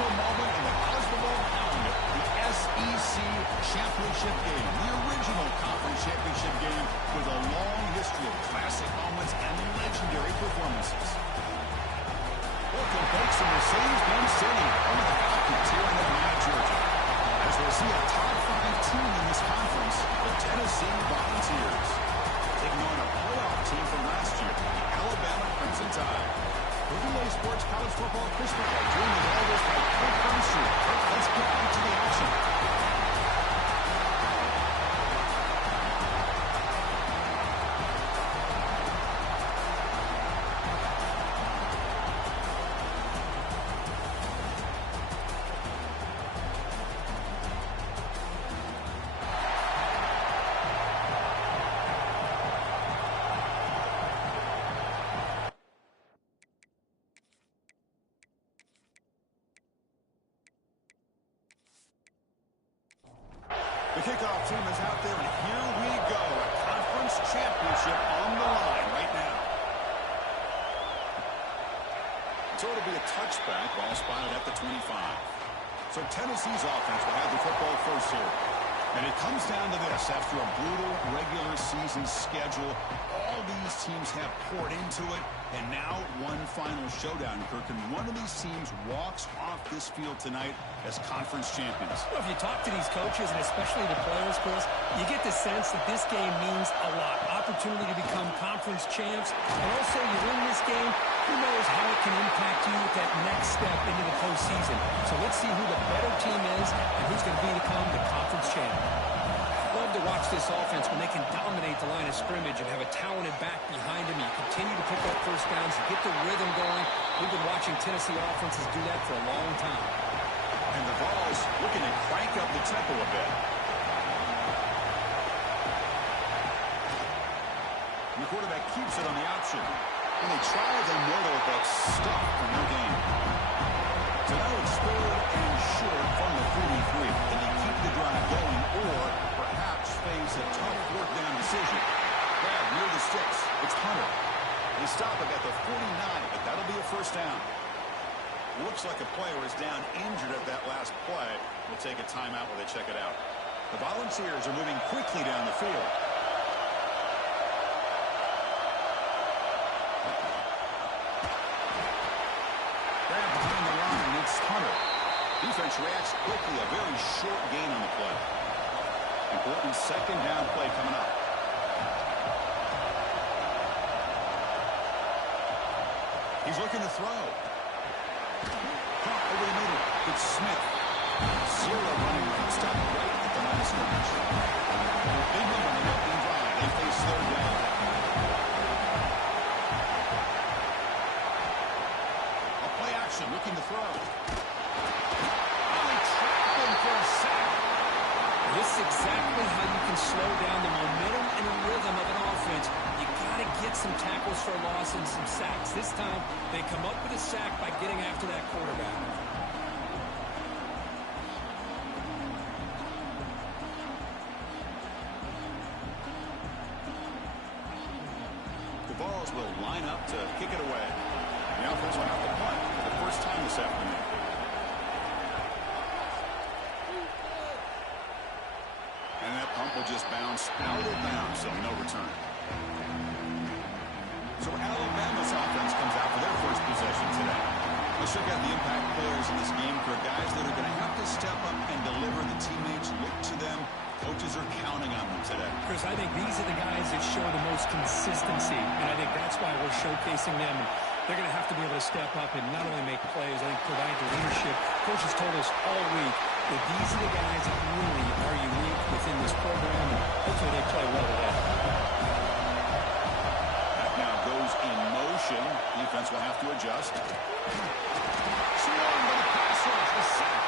special moment in the college football calendar, the SEC Championship game, the original conference championship game with a long history of classic moments and legendary performances. Welcome, folks, to Mercedes-Benz Stadium, home of the Falcons here in Atlanta, Georgia. As we'll see a top 5 team in this conference, the Tennessee Volunteers, taking on a playoff team from last year, the Alabama Crimson Tide. For Relay Sports College Football Christmas Day, joined as always by Kirk Bernstein. Let's get back to the action. The kickoff team is out there, and here we go. A conference championship on the line right now. So it'll be a touchback, ball spotted at the 25. So Tennessee's offense will have the football first here. And it comes down to this. After a brutal regular season schedule, all these teams have poured into it, and now one final showdown, Kirk. And one of these teams walks off this field tonight as conference champions. Well, if you talk to these coaches, and especially the players, Chris, you get the sense that this game means a lot. Opportunity to become conference champs. And also, you win this game, who knows how it can impact you with that next step into the postseason. So let's see who the better team is and who's going to become the conference champ. Love to watch this offense when they can dominate the line of scrimmage and have a talented back behind them. You continue to pick up first downs and get the rhythm going. We've been watching Tennessee offenses do that for a long time. And the Vols looking to crank up the tempo a bit. And the quarterback keeps it on the option. And they try the middle, but stuck for no gain. So now it's 4th and short from the 43. Can they keep the drive going or perhaps face a tough 4th down decision? Grab near the sticks. It's Hunter. They stop it at the 49, but that'll be a first down. Looks like a player is down injured at that last play. We'll take a timeout while they check it out. The Volunteers are moving quickly down the field. Grab behind the line, it's Hunter. Defense reacts quickly, a very short gain on the play. Important second down play coming up. He's looking to throw. Caught over the middle. It's Smith. Zero running room. Stop right at the line of scrimmage. Big move on the opening drive. They face 3rd down. A play action. Looking to throw. Only trapping for a sack. This is exactly how you can slow down the momentum and rhythm of an offense. You got to get some tackles for a loss and some sacks. This time, they come up with a sack by getting after that quarterback. The Vols will line up to kick it away. The offense will have to punt for the first time this afternoon. And that pump will just bounce out of bounds, so no return. So Alabama's offense comes out for their first possession today. Let's check out the impact players in this game for guys that are going to have to step up and deliver. The teammates look to them. Coaches are counting on them today. Chris, I think these are the guys that show the most consistency, and I think that's why we're showcasing them. They're going to have to be able to step up and not only make plays, I think provide the leadership. Coaches told us all week that these are the guys that really are unique within this program, and hopefully they play well today. That now goes in motion. Defense will have to adjust. Swarmed by the pass rush, the sack.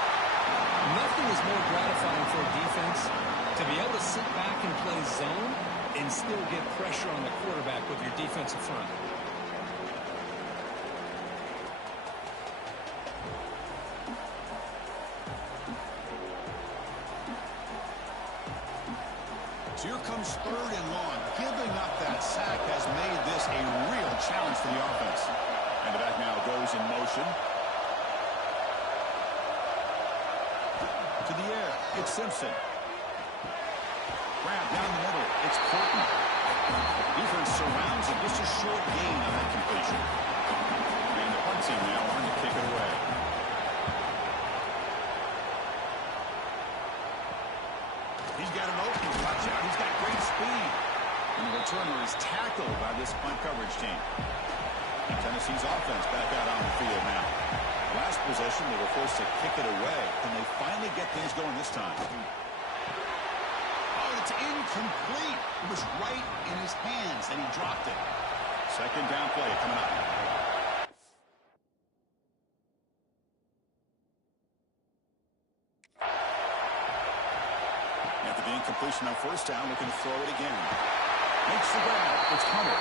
Nothing is more gratifying for a defense to be able to sit back and play zone and still get pressure on the quarterback with your defensive front. So here comes 3rd and long. Giving up that sack has made this a real challenge for the offense. And the back now goes in motion. To the air, it's Simpson. Grab down the middle, it's Portman. Defense surrounds him, just a short gain on that completion. And the punt team now on to kick it away. He's got him open, watch out, he's got great speed. And the returner is tackled by this punt coverage team. Tennessee's offense back out on the field now. Last possession, they were forced to kick it away. Can they finally get things going this time? Oh, it's incomplete. It was right in his hands, and he dropped it. Second down play coming up. After the incompletion on first down, looking to throw it again. Makes the grab. It's Hunter.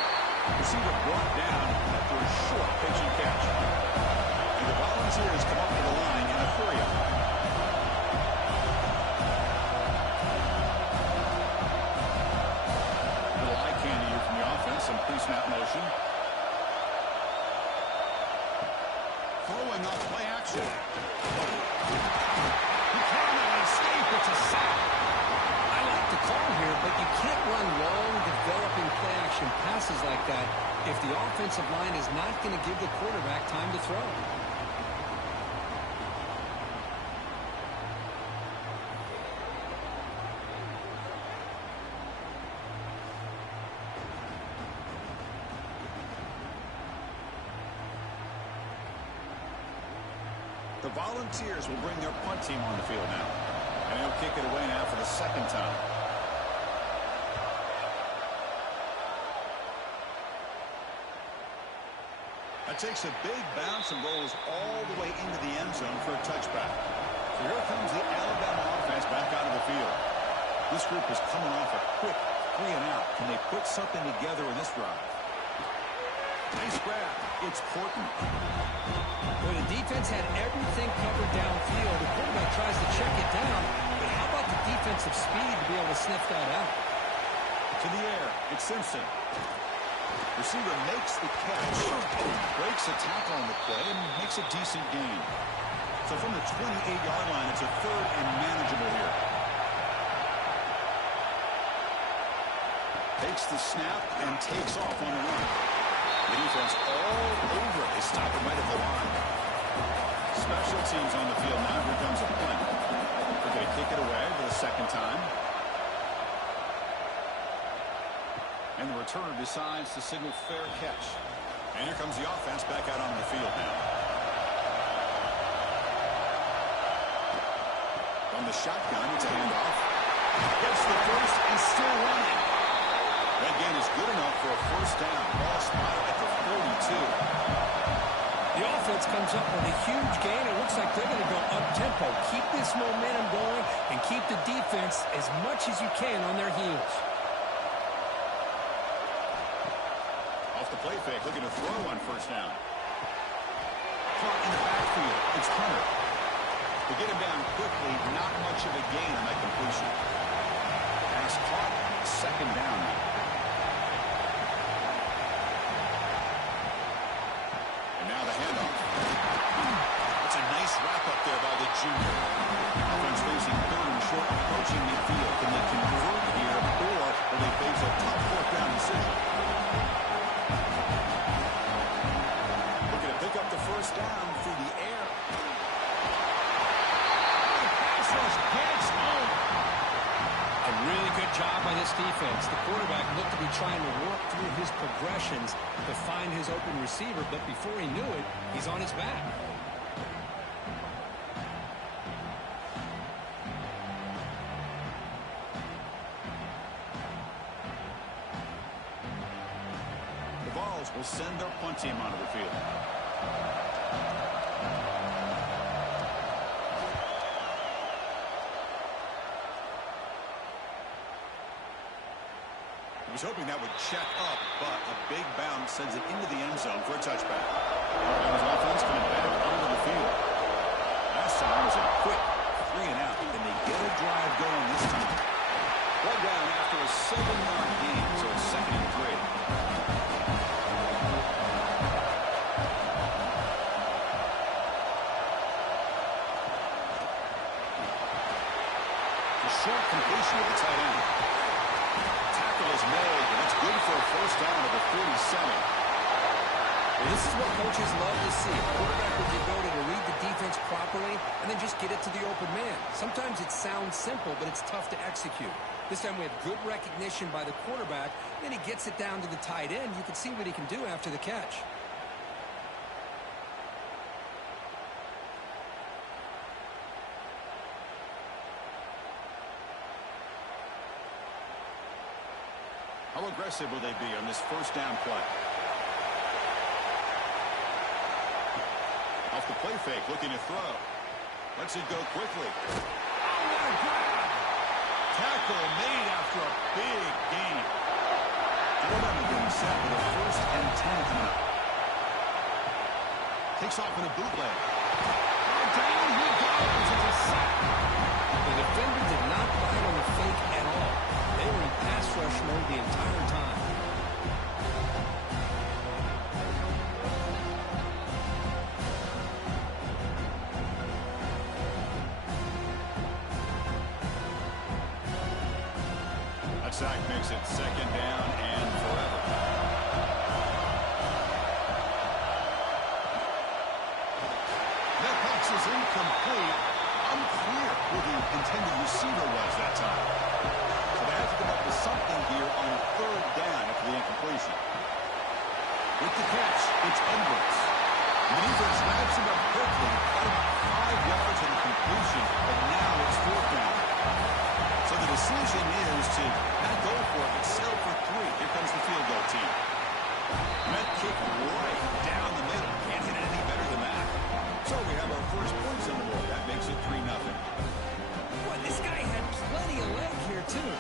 Receiver brought down after a short pitch and catch. And the Volunteers come up to the line in a hurry up. Little eye candy here from the offense. Some pre-snap motion. Throwing off play action. He cannot escape. It's a sack. I like the call here, but you can't run long, developing play-action passes like that if the offensive line is not going to give the quarterback time to throw. The Volunteers will bring their punt team on the field now. And he'll kick it away now for the second time. That takes a big bounce and rolls all the way into the end zone for a touchback. So here comes the Alabama offense back out of the field. This group is coming off a quick 3 and out. Can they put something together in this drive? Nice grab. It's Portman. When the defense had everything covered downfield, the quarterback tries to check it down, but how about the defensive speed to be able to sniff that out? To the air, it's Simpson. Receiver makes the catch, breaks a tackle on the play, and makes a decent gain. So from the 28-yard line, it's a third and manageable here. Takes the snap and takes off on the run. The defense all over it. They stop him right at the line. Special teams on the field now. Here comes a punt. They're going to kick it away for the second time. And the returner decides to signal fair catch. And here comes the offense back out on the field now. From the shotgun, it's a handoff. Gets the first and still running. That gain is good enough for a first down. Ball spotted at the 42. The offense comes up with a huge gain. It looks like they're going to go up-tempo. Keep this momentum going and keep the defense as much as you can on their heels. Off the play fake, looking to throw on first down. Caught in the backfield. It's Hunter. To get him down quickly, not much of a gain on that completion. Pass caught, second down. And now the handoff. It's a nice wrap-up there by the junior. Offense facing third and short, approaching midfield. Can they convert here, or will they face a tough fourth-down decision? Looking to pick up the first down through the air. The pass rush gets home. A really good job by this defense. The quarterback looked to be trying to work through his progressions to find his open receiver, but before he knew it, he's on his back. The Vols will send their punt team onto the field. He was hoping that would check up, but a big bounce sends it into the end zone for a touchback. Alabama's offense coming back onto the field. Last time was a quick 3 and out, and they get a drive going this time. Ball down after a 7-yard gain, so it's 2nd and 3. completion of the tight end. Tackle is made, and it's good for a first down at the 47. Well, this is what coaches love to see. A quarterback with the ability to read the defense properly and then just get it to the open man. Sometimes it sounds simple, but it's tough to execute. This time we have good recognition by the quarterback, then he gets it down to the tight end. You can see what he can do after the catch. How aggressive will they be on this first down play? Off the play fake, looking to throw. Lets it go quickly. Oh, what a grab! Tackle made after a big gain. Alabama being set with a 1st and 10 coming up. Takes off in a bootleg. Down he goes. It's a sack. The defender did not bite on the fake at all. They were in pass rush mode the entire time. That sack makes it 2nd down and forever. That pass is incomplete. Unclear who the intended receiver was that time. So they have to come up with something here on 3rd down after the incompletion. With the catch, it's Edwards. The defense snaps him up quickly, at about 5 yards in the completion, but now it's 4th down. So the decision is to not go for it, but settle for 3. Here comes the field goal team. Met kick right down the middle. Can't hit it any better than that. So we have our first points on the board. That makes it 3-0. Boy, this guy had plenty of leg here, too.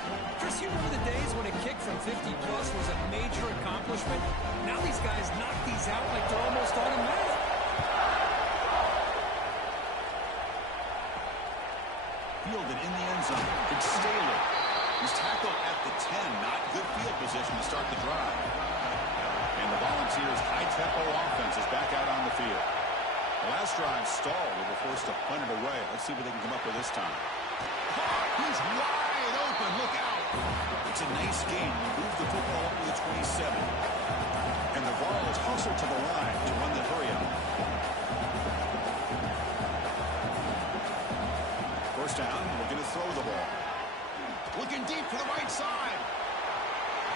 Chris, you remember the days when a kick from 50-plus was a major accomplishment? Now these guys knock these out like they're almost automatic. Fielded in the end zone. It's Staley. He's tackled at the 10. Not good field position to start the drive. And the Volunteers' high-tempo offense is back out on the field. The last drive stalled. They were forced to punt it away. Let's see what they can come up with this time. He's wide open. Look out. It's a nice game. They move the football up to the 27. And the Vols hustle to the line to run the hurry-up. First down, looking to throw the ball. Looking deep to the right side.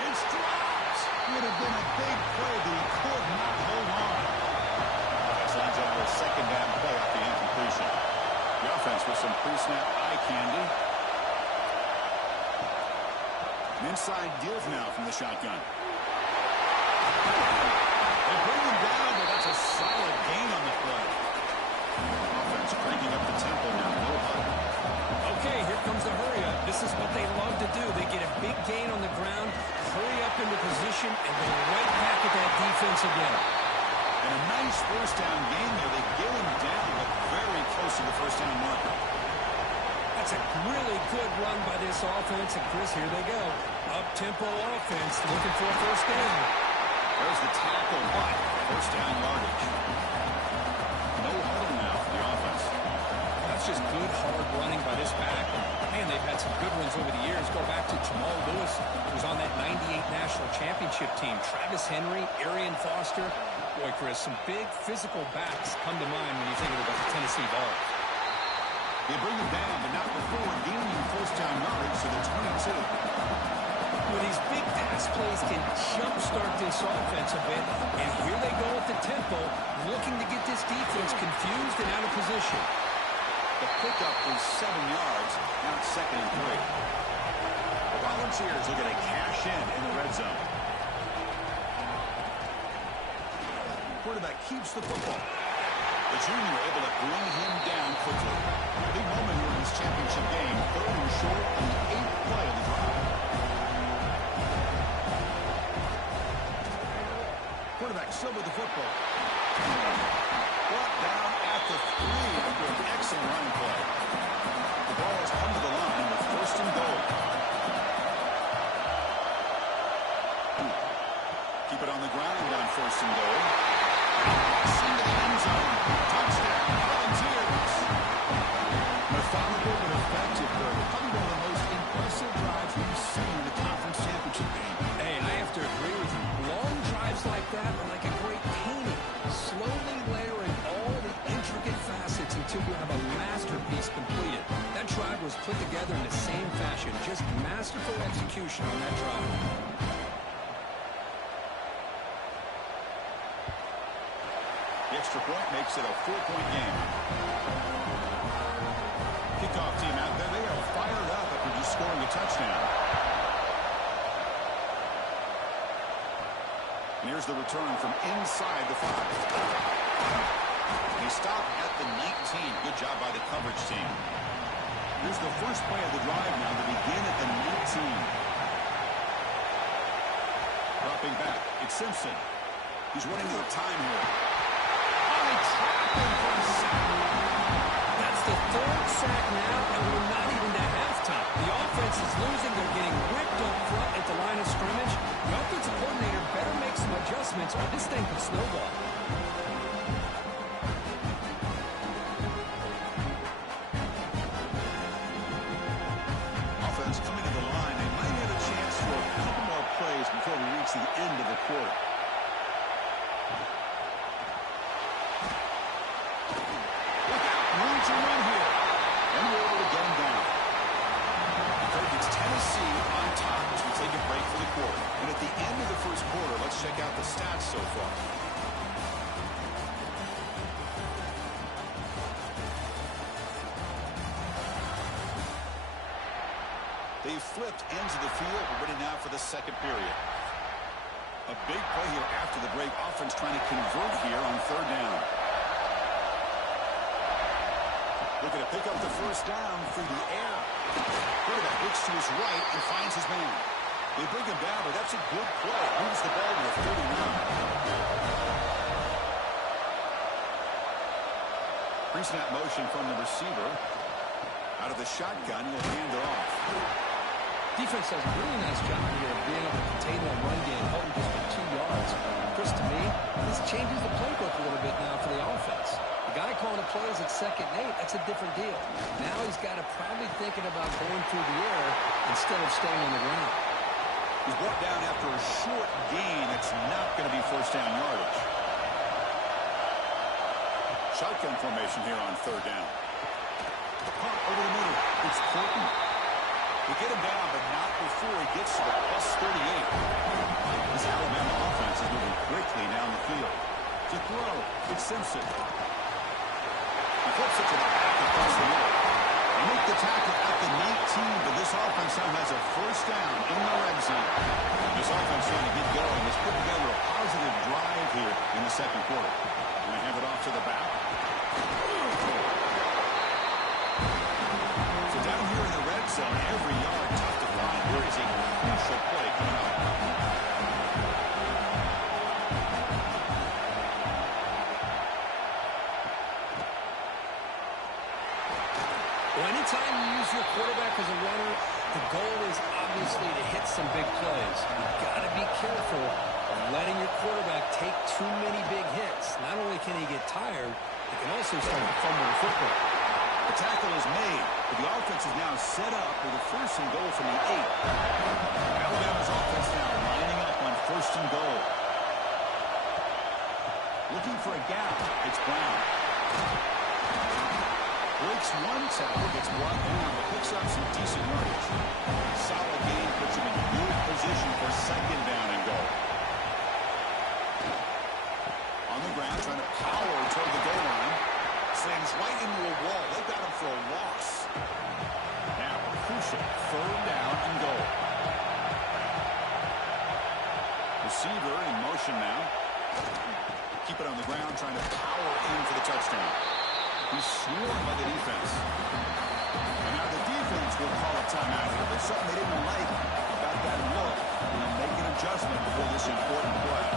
It's dropped. Would have been a big play, but he could not hold on. That lines up a 2nd down play off the incompletion. The offense with some pre-snap eye candy. An inside give now from the shotgun. They bring him down, but that's a solid gain on the play. Offense cranking up the tempo now. No huddle. Okay, here comes the hurry-up. This is what they love to do. They get a big gain on the ground, hurry up into position, and go right back at that defense again. And a nice first down game there. They get him down, but very close to the first down marker. That's a really good run by this offense. And, Chris, here they go. Up-tempo offense looking for a first down. There's the tackle, but first down yardage. No huddle now for the offense. That's just good, hard running by this back. Man, they've had some good ones over the years. Go back to Jamal Lewis, who's on that 98 National Championship team. Travis Henry, Arian Foster. Boy, Chris, some big physical backs come to mind when you think about the Tennessee Vols. They bring him down, but not before gaining first down yardage to the 22. Well, these big pass plays can jumpstart this offense a bit, and here they go at the tempo, looking to get this defense confused and out of position. The pickup is 7 yards, now 2nd and 3. The Volunteers looking to cash in the red zone. Quarterback keeps the football. The junior able to bring him down quickly. Big moment here in this championship game. 3rd and short on the 8th play of the drive. Quarterback still with the football. Brought down at the 3 after an excellent running play. The ball has come to the line with 1st and goal. Keep it on the ground on 1st and goal. Into the end zone. Touchdown, Volunteers. Methodical but effective, though. Probably one of the most impressive same fashion. Just masterful execution on that drive. The extra point makes it a 4-point game. Kickoff team out there. They are fired up after just scoring a touchdown. And here's the return from inside the 5. They stop at the 19. Good job by the coverage team. Here's the first play of the drive now to begin at the 19. Dropping back. It's Simpson. He's running out of time here. Oh, they trap him for a sack. That's the 3rd sack now, and we're not even to halftime. The offense is losing. They're getting ripped up front at the line of scrimmage. The offensive coordinator better make some adjustments or this thing could snowball. Offense coming to the line. They might have a chance for a couple more plays before we reach the end of the quarter. To run here. And we're able to get him down. It's Tennessee on top as we take a break for the quarter. And at the end of the first quarter, let's check out the stats so far. They flipped into the field. We're ready now for the second period. A big play here after the break. Offense trying to convert here on 3rd down. Looking to pick up the first down through the air. Quarterback looks to his right and finds his man. They bring him down, but that's a good play. Moves the ball to the 39. Pre-snap motion from the receiver. Out of the shotgun, he'll hand it off. Defense does a really nice job here of being able to contain that run game, holding just for 2 yards. Chris, to me, this changes the playbook a little bit now for the offense. The guy calling the plays at 2nd and 8, that's a different deal. Now he's got to probably thinking about going through the air instead of staying on the ground. He's brought down after a short gain. That's not going to be first down yardage. Shotgun formation here on 3rd down. Punt over the middle. It's Portland. They get him down, but not before he gets to the +38. This Alabama offense is moving quickly down the field. To throw, it's Simpson. He flips it to the back across the middle. They make the tackle at the 19, but this offense now has a first down in the red zone. This offense trying to get going has put together a positive drive here in the second quarter. And they hand it off to the back. So down here in the red zone, every yard tough to find. Here is a crucial play coming up. Anytime you use your quarterback as a runner, the goal is obviously to hit some big plays. You've got to be careful of letting your quarterback take too many big hits. Not only can he get tired, he can also start to fumble the football. The tackle is made, but the offense is now set up with a 1st and goal from the 8. Alabama's offense now lining up on 1st and goal. Looking for a gap. It's Brown. Breaks one tackle, gets brought down, but picks up some decent yardage. Solid game puts him in good position for 2nd down and goal. On the ground, trying to power toward the goal line. Slams right into a wall. They got him for a loss. Now, crucial 3rd down and goal. Receiver in motion now. Keep it on the ground, trying to power in for the touchdown. He's swarmed by the defense. And now the defense will call a timeout here. There's something they didn't like about that look. And they'll make an adjustment for this important play.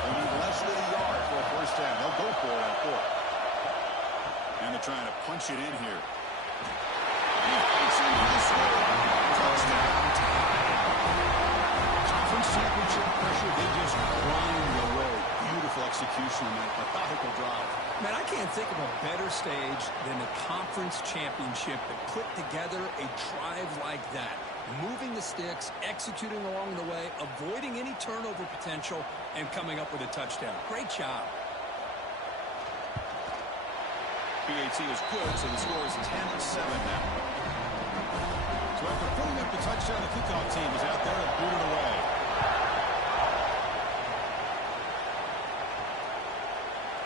They need less than a yard for a first down. They'll go for it on 4th. And they're trying to punch it in here. He fights into this one. Touchdown time. Conference championship pressure. They just grind away. Beautiful execution and a methodical drive. Man, I can't think of a better stage than the conference championship to put together a drive like that. Moving the sticks, executing along the way, avoiding any turnover potential, and coming up with a touchdown. Great job. PAT is good, so the score is 10-7 now. So team is out there to boot it away.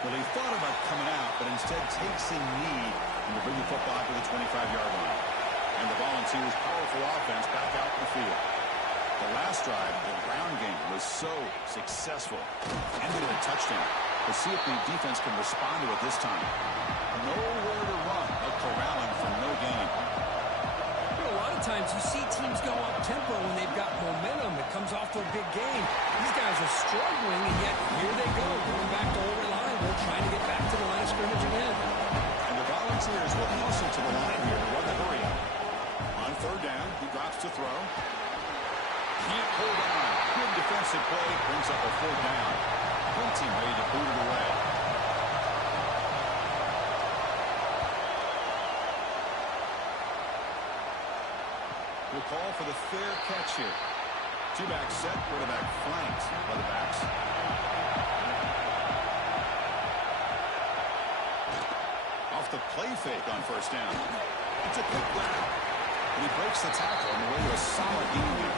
Well, he thought about coming out, but instead takes a knee and to bring the football out to the 25-yard line. And the Volunteers' powerful offense back out in the field. The last drive, the ground game, was so successful. Ended in a touchdown. The CFB defense can respond to it this time. Nowhere to run, but corralling for no gain. A lot of times you see teams go up-tempo when they've got momentum. It comes off to a big gain. These guys are struggling, and yet here they go, going back to old reliable, trying to get back to the line of scrimmage again. And the Volunteers will hustle to the line here to run the hurry up. On third down, he drops to throw. Can't hold on. Good defensive play. Brings up a fourth down. One team ready to boot it away. We'll call for the fair catch here. Two-back set, quarterback flanked by the backs. Off the play fake on first down. It's a quick grab. And he breaks the tackle on the way to a solid game here.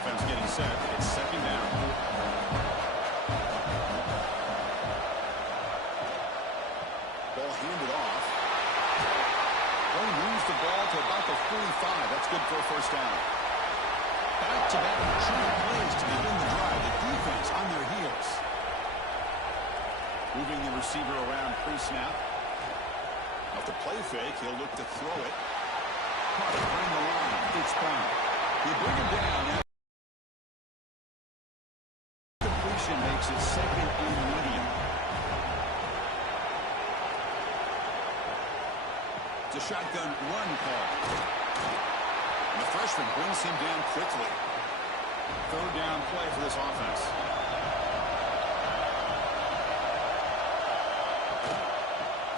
Offense getting set. It's second down. Ball handed off. Well, he moves the ball to about the 45. That's good for a first down. Back-to-back true plays to begin the drive. The defense on their heels. Moving the receiver around pre-snap. Off the play fake, he'll look to throw it. Caught it behind the line. It's fine. They bring him down. Completion makes it second and medium. It's a shotgun run call. And the freshman brings him down quickly. Third down play for this offense.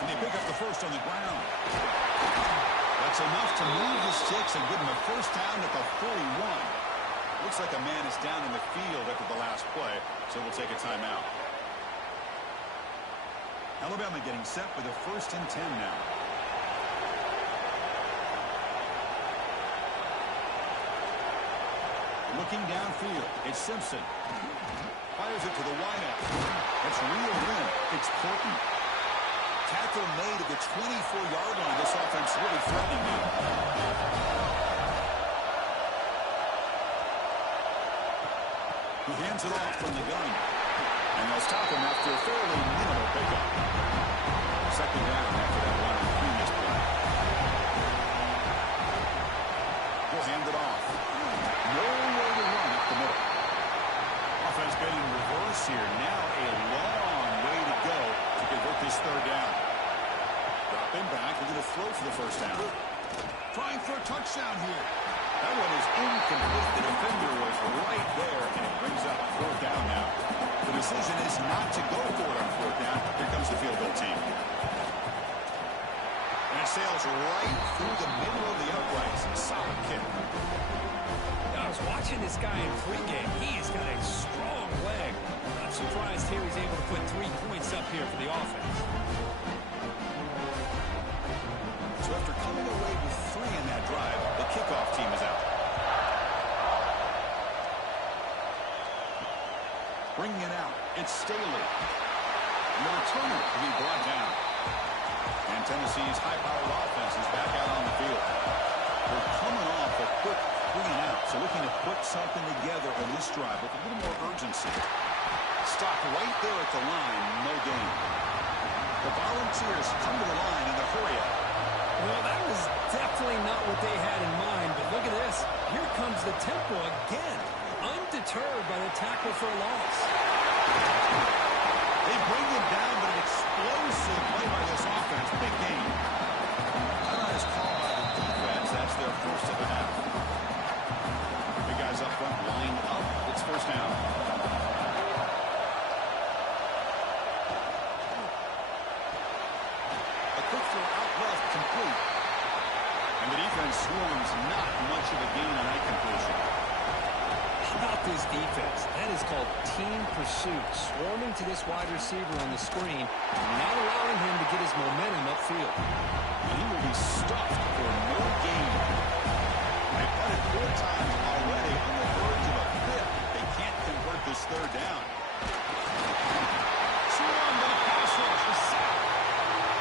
And they pick up the first on the ground. That's enough to move the sticks and give him a first down at the 41. Looks like a man is down in the field after the last play, so we'll take a timeout. Alabama getting set for the 1st and 10 now. Looking downfield, it's Simpson. Fires it to the wideout. It's reeled in. It's Porton. Tackle made at the 24-yard line. This offense really threatening now. He hands it off from the gun. And they'll stop him after a fairly minimal pickup. Second down after that run on the previous play. He'll hand it off. Nowhere to run up the middle. Offense been in reverse here. Now a long way to go to convert this third down. Drop him back. They're going to throw for the first down. Trying for a touchdown here. That one is incomplete. The defender was right there, and it brings up fourth down now. The decision is not to go for it on fourth down. Here comes the field goal team. And it sails right through the middle of the uprights. Solid kick. I was watching this guy in pregame. He's got a strong leg. I'm surprised here he's able to put 3 points up here for the offense. So after coming away with 3 in that drive, the kickoff team is out. Bringing it out, it's Staley. And the returner to be brought down. And Tennessee's high-powered offense is back out on the field. They're coming off a quick 3 and out, so looking to put something together in this drive with a little more urgency. Stop right there at the line, no gain. The Volunteers come to the line in the hurry up. Well, that was definitely not what they had in mind, but look at this. Here comes the tempo again, undeterred by the tackle for a loss. They bring him down, but an explosive play by this offense. Big game. Nice call by the defense. That's their first of the half. Big guys up front, lined up. It's first down. A quick throw out left, complete. And the defense swarms, not much of a gain on that completion. How about this defense? That is called team pursuit. Swarming to this wide receiver on the screen, not allowing him to get his momentum upfield. And he will be stuffed for no gain. They've done it 4 times already. third down. Swarmed by the pass rush. The sack.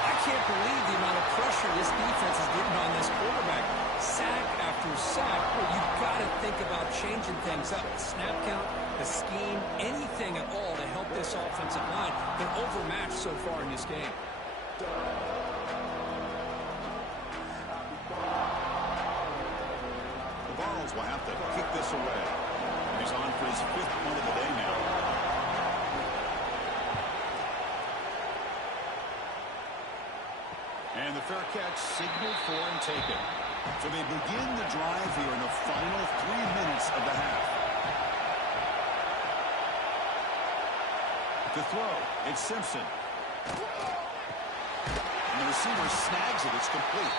I can't believe the amount of pressure this defense is getting on this quarterback. Sack after sack. Well, you've got to think about changing things up. The snap count, the scheme, anything at all to help this offensive line. They're overmatched so far in this game. The Vols will have to kick this away. He's on for his 5th one of the day now. And the fair catch signaled for and taken. So they begin the drive here in the final 3 minutes of the half. To throw, it's Simpson. And the receiver snags it. It's complete.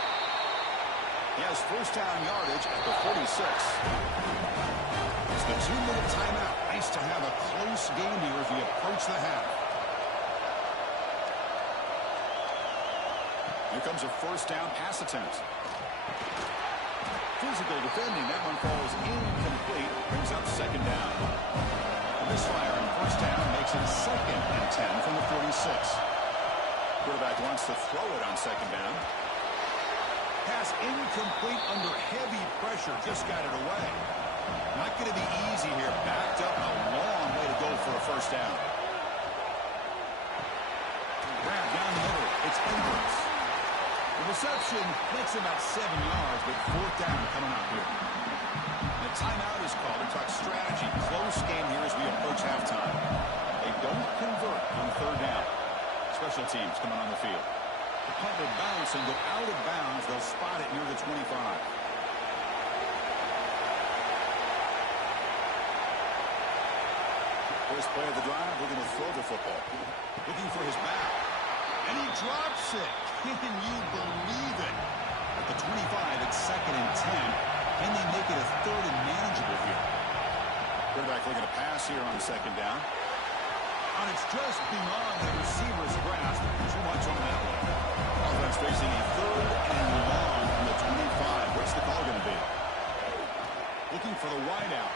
He has first down yardage at the 46. It's the 2-minute timeout. Nice to have a close game here as we approach the half. Here comes a first down pass attempt. Physical defending. That one falls incomplete. Brings up second down. A misfire on first down makes it 2nd and 10 from the 46. Quarterback wants to throw it on second down. Pass incomplete under heavy pressure. Just got it away. Not going to be easy here. Backed up a long way to go for a first down. Grab down the middle. It's Edwards. The reception makes about 7 yards, but 4th down coming up here. The timeout is called to talk strategy. Close game here as we approach halftime. They don't convert on 3rd down. Special teams coming on the field. The punt will bounce and go out of bounds. They'll spot it near the 25. First play of the drive, we're going to throw the football. Looking for his back. And he drops it. Can you believe it? At the 25, it's 2nd and 10. Can they make it a 3rd and manageable here? Quarterback looking to pass here on 2nd down. And it's just beyond the receiver's grasp. Too much on that one. Offense facing a 3rd and long from the 25. What's the call going to be? Looking for the wideout.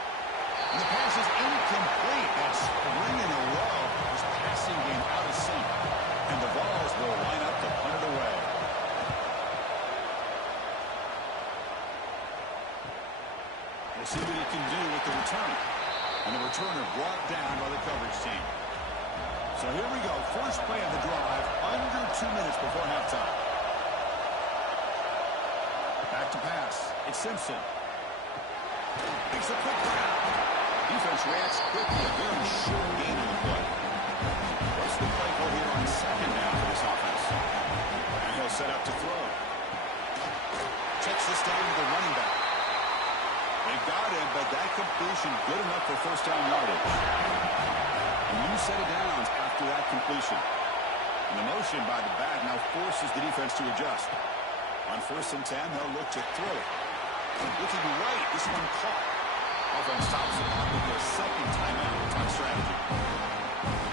And the pass is incomplete. That spring in a row. His passing game out of sync. And the Vols will line up to punt it away. We'll see what he can do with the return. And the returner brought down by the coverage team. So here we go. First play of the drive. Under 2 minutes before halftime. Back to pass. It's Simpson. Makes a quick grab. Defense reacts quickly. A very short game in the play. What's the play call here on 2nd down for this offense? And he'll set up to throw. Checks this down to the running back. They got him, but that completion good enough for first down yardage. A new set of downs after that completion. And the motion by the back now forces the defense to adjust. On 1st and 10, they'll look to throw it. Looking right, this one caught. Offense stops the clock with their 2nd timeout. Top strategy.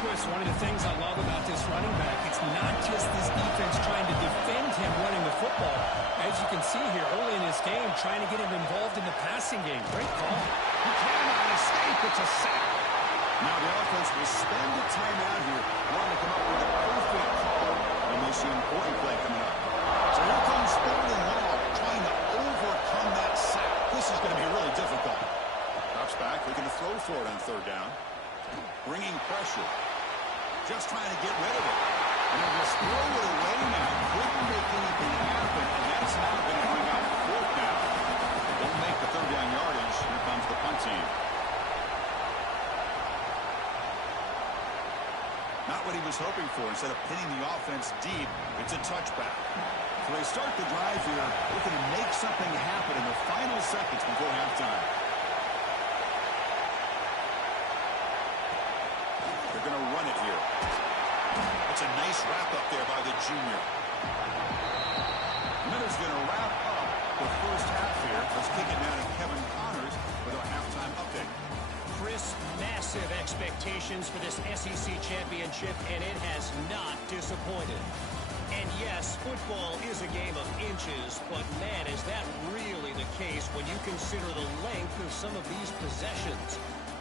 Chris, one of the things I love about this running back, it's not just this defense trying to defend him running the football. As you can see here early in this game, trying to get him involved in the passing game. Great call. He cannot escape. It's a sack. Now the offense will spend a timeout here. Want to come up with a perfect call when they see an important play coming up. So here comes 3rd and long, trying to overcome that sack. This is going to be really difficult. Drops back, looking to throw for it on 3rd down. Bringing pressure. Just trying to get rid of it. And they'll just throw it away now. Couldn't make anything happen, and that's now going to bring out 4th down. Don't make the 3rd down yardage. Here comes the punt team. Not what he was hoping for. Instead of pinning the offense deep, it's a touchback. So they start the drive here, looking to make something happen in the final seconds before halftime. They're going to run it here. It's a nice wrap-up there by the junior. Miller's going to wrap up the first half here. Let's kick it now to Kevin Connors with our halftime update. Chris, massive expectations for this SEC championship, and it has not disappointed. And yes, football is a game of inches, but man, is that really the case when you consider the length of some of these possessions.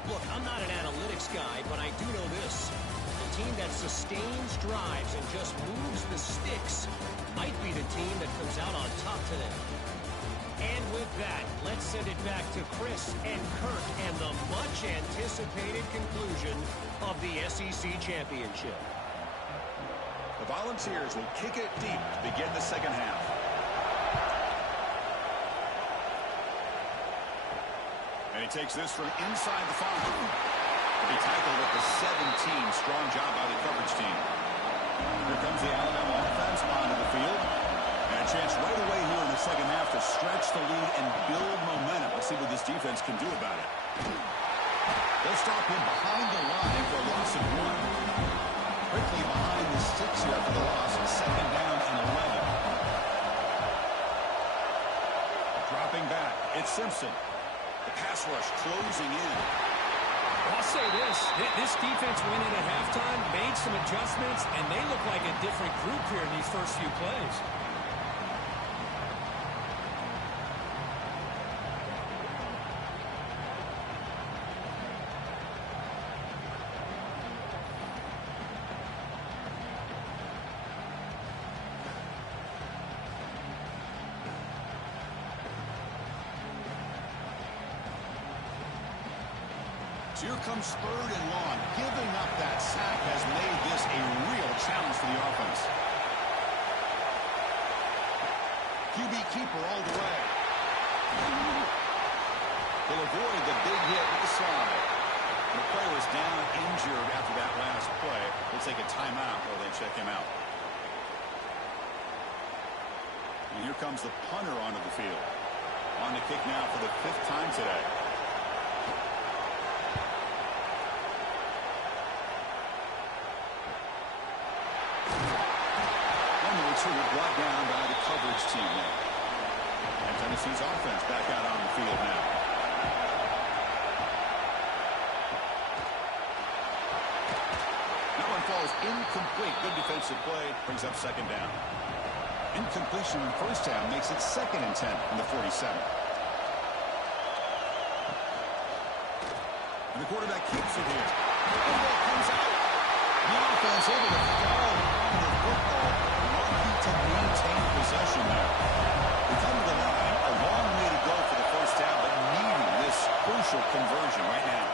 Look, I'm not an analytics guy, but I do know this. The team that sustains drives and just moves the sticks might be the team that comes out on top today. And with that, let's send it back to Chris and Kirk and the much-anticipated conclusion of the SEC Championship. The Volunteers will kick it deep to begin the second half. And he takes this from inside the 5. He tackled at the 17. Strong job by the coverage team. Here comes the Alabama offense onto the field. And a chance right away here in the second half to stretch the lead and build momentum. Let's see what this defense can do about it. They'll stop him behind the line for a loss of 1. Quickly behind the sticks here for the loss. Second down and 11. Dropping back. It's Simpson. The pass rush closing in. I'll say this defense went in at halftime, made some adjustments, and they look like a different group here in these first few plays. So here comes 3rd and long. Giving up that sack has made this a real challenge for the offense. QB keeper all the way. They'll avoid the big hit with the slide. The player was down injured after that last play. They'll take a timeout while they check him out. And here comes the punter onto the field. On the kick now for the 5th time today. Brought down by the coverage team now. And Tennessee's offense back out on the field now. That one falls incomplete. Good defensive play. Brings up second down. Incompletion in first down makes it 2nd and 10 from the 47. And the quarterback keeps it here. The ball comes out. The offense able to fall on the football. To maintain possession there. We come to the line, a long way to go for the first down, but needing this crucial conversion right now.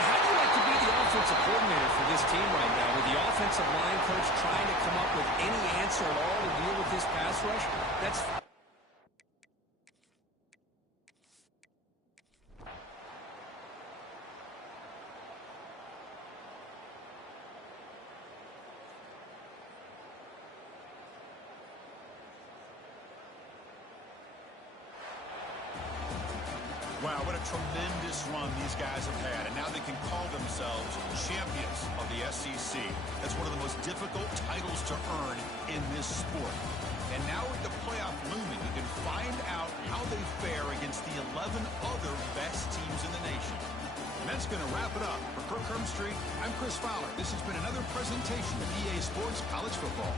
How do you like to be the offensive coordinator for this team right now, with the offensive line coach trying to come up with any answer at all to deal with this pass rush? That's... Wow, what a tremendous run these guys have had, and now they can call themselves champions of the SEC. That's one of the most difficult titles to earn in this sport. And now with the playoff looming, you can find out how they fare against the 11 other best teams in the nation. And that's going to wrap it up. For Kirk Hermstreet, I'm Chris Fowler. This has been another presentation of EA Sports College Football.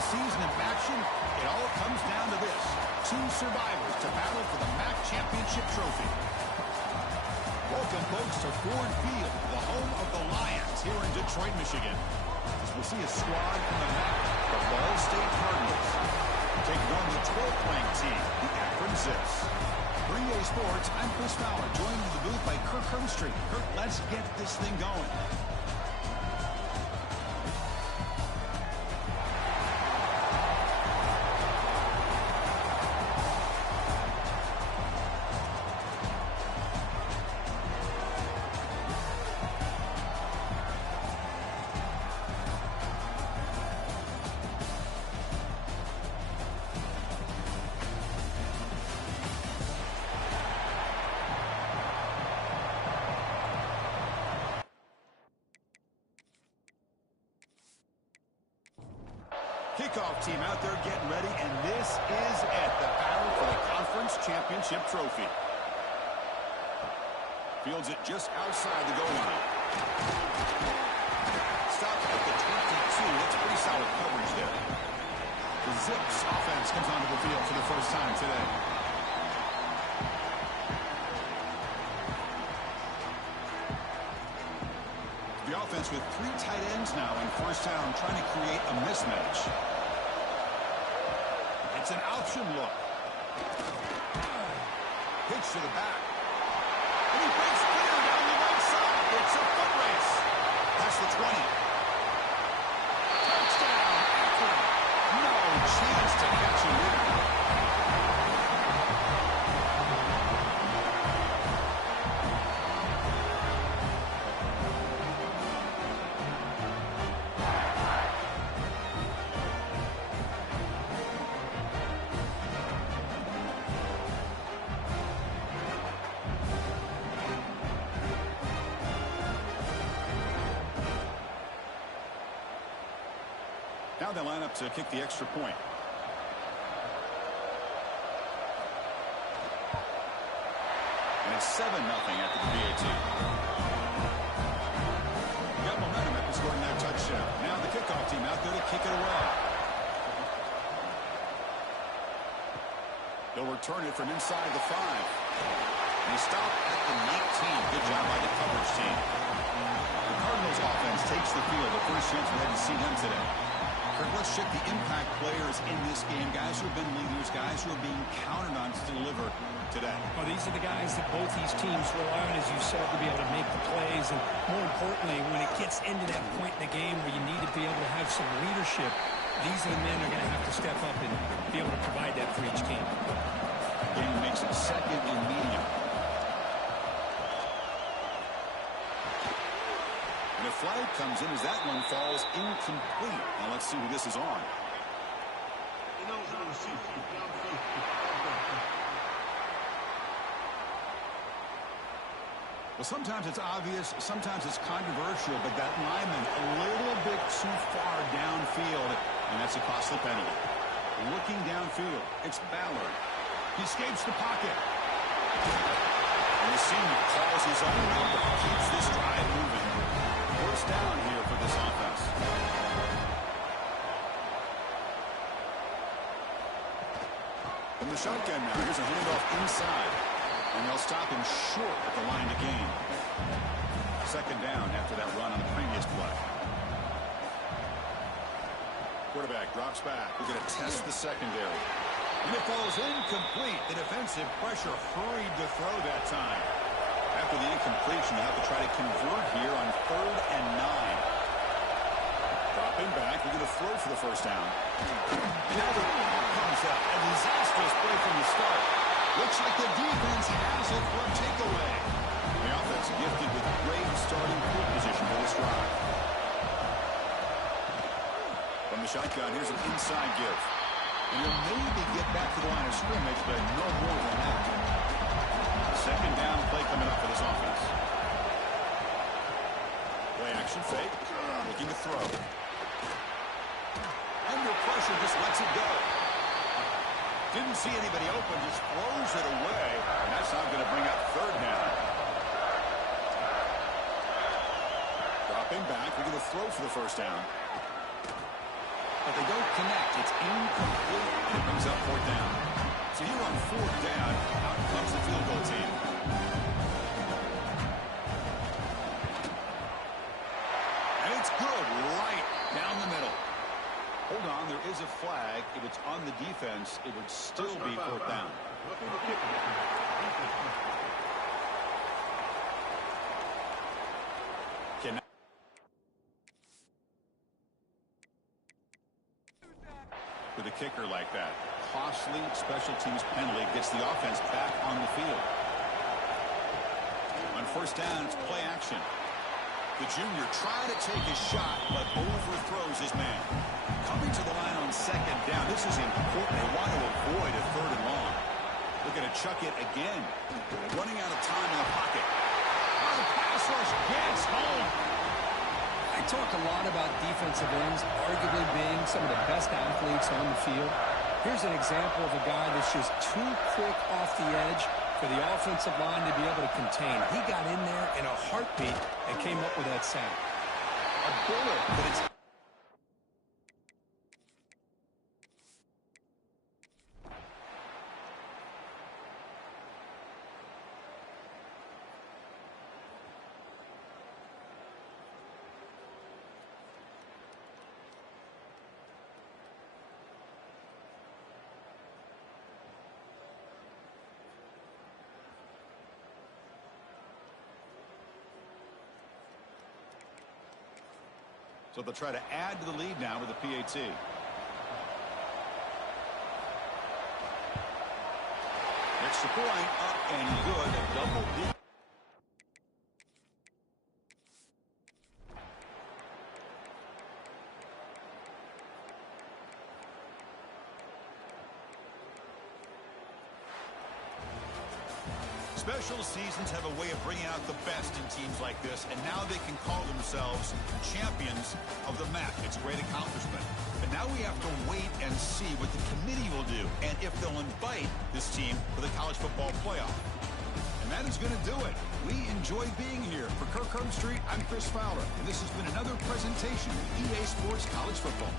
season of action, it all comes down to this. Two survivors to battle for the MAC championship trophy. Welcome, folks, to Ford Field, the home of the Lions here in Detroit, Michigan. As we'll see a squad from the MAC, the Ball State Cardinals, taking on the 12th-ranked team, the Akron Zips. For EA Sports, I'm Chris Fowler, joined in the booth by Kirk Herbstreit. Kirk, let's get this thing going. Kickoff team out there getting ready, and this is it, the battle for the conference championship trophy. Fields it just outside the goal line. Stopped at the 22. That's pretty solid coverage there. The Zips offense comes onto the field for the first time today. The offense with 3 tight ends now in first down, trying to create a mismatch. It's an option look. Pitch to the back. And he breaks clear down the right side. It's a foot race. That's the 20. Touchdown, Akron. No chance to catch him here. Now they line up to kick the extra point. And it's 7-0 after the PAT. Got momentum after scoring that touchdown. Now the kickoff team out there to kick it away. They'll return it from inside the 5. They stop at the 19. Good job by the coverage team. The Cardinals offense takes the field. The first chance we had to see them today. Let's check the impact players in this game. Guys who have been leaders, guys who are being counted on to deliver today. Well, these are the guys that both these teams rely on, as you said, to be able to make the plays. And more importantly, when it gets into that point in the game where you need to be able to have some leadership, these are the men that are going to have to step up and be able to provide that for each team. Game makes it second and medium. And a flag comes in as that one falls incomplete. Now let's see who this is on. Well, sometimes it's obvious, sometimes it's controversial, but that lineman a little bit too far downfield, and that's a costly penalty. Looking downfield, it's Ballard. He escapes the pocket. And the senior calls his own number, keeps this drive moving. First down here for this offense. From the shotgun now, here's a handoff inside. And they'll stop him short at the line to gain. Second down after that run on the previous play. Quarterback drops back. We're going to test the secondary. And it falls incomplete. The defensive pressure hurried to throw that time. After the incompletion, they'll have to try to convert here on 3rd and 9. Dropping back. We're going to throw for the first down. Now the ball comes up. A disastrous play from the start. Looks like the defense has it for a takeaway. The offense gifted with great starting field position for this drive. From the shotgun, here's an inside give. And he'll maybe get back to the line of scrimmage, but no more than that. Second down play coming up for this offense. Play action fake. Looking to throw. Under pressure, just lets it go. Didn't see anybody open, just throws it away. And that's not going to bring up 3rd down. Dropping back, we're going to throw for the first down. but they don't connect. It's incomplete, and it brings up fourth down. So here on fourth down, out comes the field goal team. And it's good right down the middle. Hold on, there is a flag. If it's on the defense, it would still be fourth down. With a kicker like that, costly special teams penalty gets the offense back on the field. On first down, it's play action. The junior trying to take a shot, but overthrows his man. Coming to the line on second down. This is important. They want to avoid a third and long. Looking to chuck it again. Running out of time in the pocket. Oh, the pass rush gets home. I talk a lot about defensive ends arguably being some of the best athletes on the field. Here's an example of a guy that's just too quick off the edge for the offensive line to be able to contain. He got in there in a heartbeat and came up with that sack. A bullet, but it's... So they'll try to add to the lead now with the PAT. Extra point, up and good. A double D. Special seasons have a way of bringing out the best in teams like this, and now they can call themselves champions of the MAC. It's a great accomplishment. But now we have to wait and see what the committee will do, and if they'll invite this team for the college football playoff. And that is going to do it. We enjoy being here. For Kirk Herbstreit, I'm Chris Fowler, and this has been another presentation of EA Sports College Football.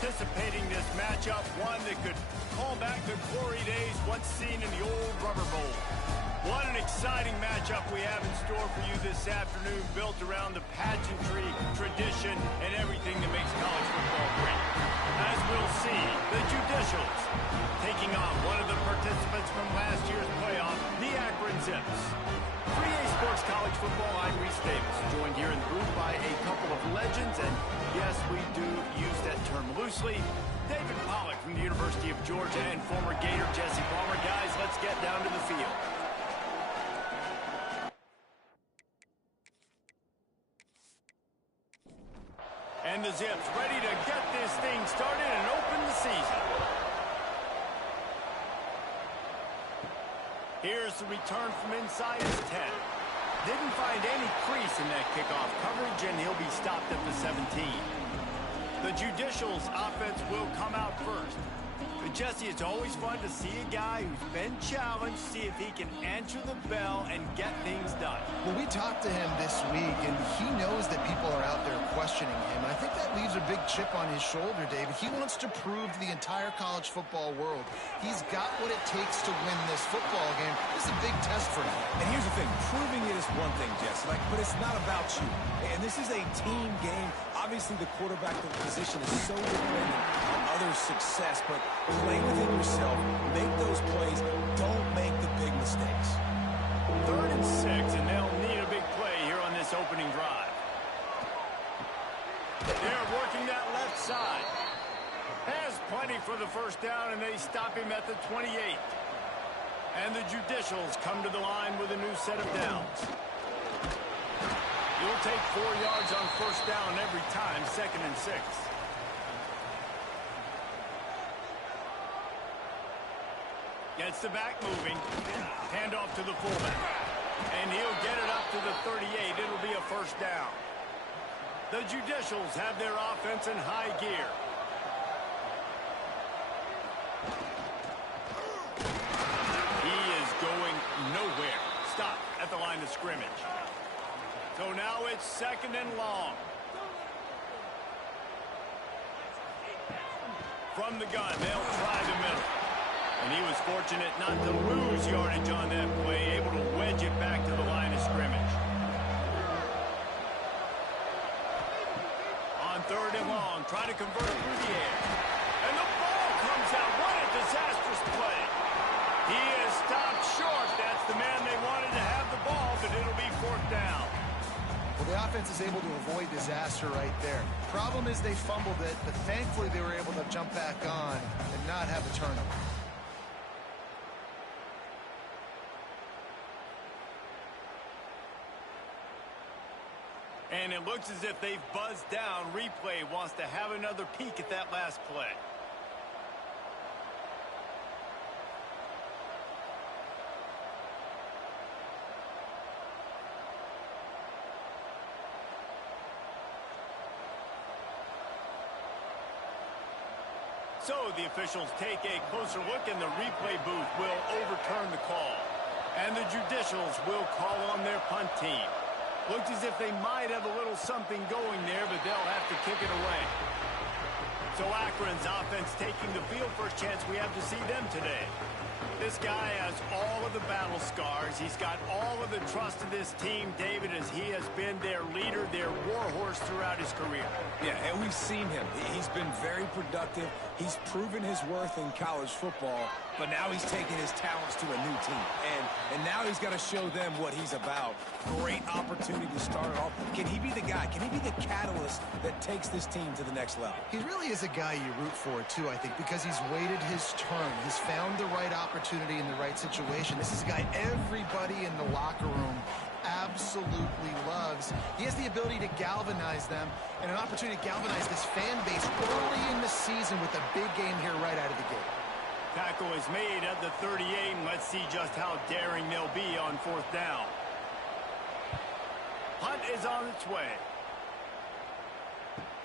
anticipating this matchup, one that could call back the glory days once seen in the old Rubber Bowl. What an exciting matchup we have in store for you this afternoon, built around the pageantry, tradition, and everything that makes college football great. As we'll see, the Judicials taking on one of the participants from last year's playoff, the Akron Zips. 3A Sports College Football, I'm Reese Davis, joined here in the booth by a couple of legends, and yes, we do use that term loosely. David Pollack from the University of Georgia and former Gator Jesse Palmer. Guys, let's get down to the field. And the Zips ready to get this thing started and open the season. Here's the return from inside his 10. Didn't find any crease in that kickoff coverage, and he'll be stopped at the 17. The Judicials offense will come out first. But Jesse, it's always fun to see a guy who's been challenged, see if he can answer the bell and get things done. Well, we talked to him this week, and he knows that people are out there questioning him. I think that leaves a big chip on his shoulder, David. He wants to prove to the entire college football world he's got what it takes to win this football game. This is a big test for him. And here's the thing, proving it is one thing, Jesse, but it's not about you. And this is a team game. Obviously, the quarterback position is so dependent on others' success, but play within yourself, make those plays, don't make the big mistakes. 3rd and 6, and they'll need a big play here on this opening drive. They're working that left side. Has plenty for the first down, and they stop him at the 28. And the Judicials come to the line with a new set of downs. You'll take 4 yards on first down every time, 2nd and 6. Gets the back moving. Hand off to the fullback. And he'll get it up to the 38. It'll be a first down. The Judicials have their offense in high gear. He is going nowhere. Stop at the line of scrimmage. So now it's 2nd and long. From the gun, they'll try the middle. And he was fortunate not to lose yardage on that play, able to wedge it back to the line of scrimmage. On 3rd and long, try to convert it through the air. And the ball comes out. What a disastrous play. He is stopped short. That's the man they wanted to have the ball, but it'll be 4th down. Well, the offense is able to avoid disaster right there. Problem is they fumbled it, but thankfully they were able to jump back on and not have a turnover. And it looks as if they've buzzed down. Replay wants to have another peek at that last play. So the officials take a closer look, and the replay booth will overturn the call. And the Judicials will call on their punt team. Looked as if they might have a little something going there, but they'll have to kick it away. So Akron's offense taking the field. First chance we have to see them today. This guy has all of the battle scars. He's got all of the trust of this team, David, as he has been their leader, their warhorse throughout his career. Yeah, and we've seen him. He's been very productive. He's proven his worth in college football, but now he's taking his talents to a new team. And now he's got to show them what he's about. Great opportunity to start it off. Can he be the guy? Can he be the catalyst that takes this team to the next level? He really is a guy you root for, too, I think, because he's waited his turn. He's found the right opportunity in the right situation. This is a guy everybody in the locker room absolutely loves. He has the ability to galvanize them and an opportunity to galvanize this fan base early in the season with a big game here right out of the gate. Tackle is made at the 38, and let's see just how daring they'll be on 4th down. Punt is on its way.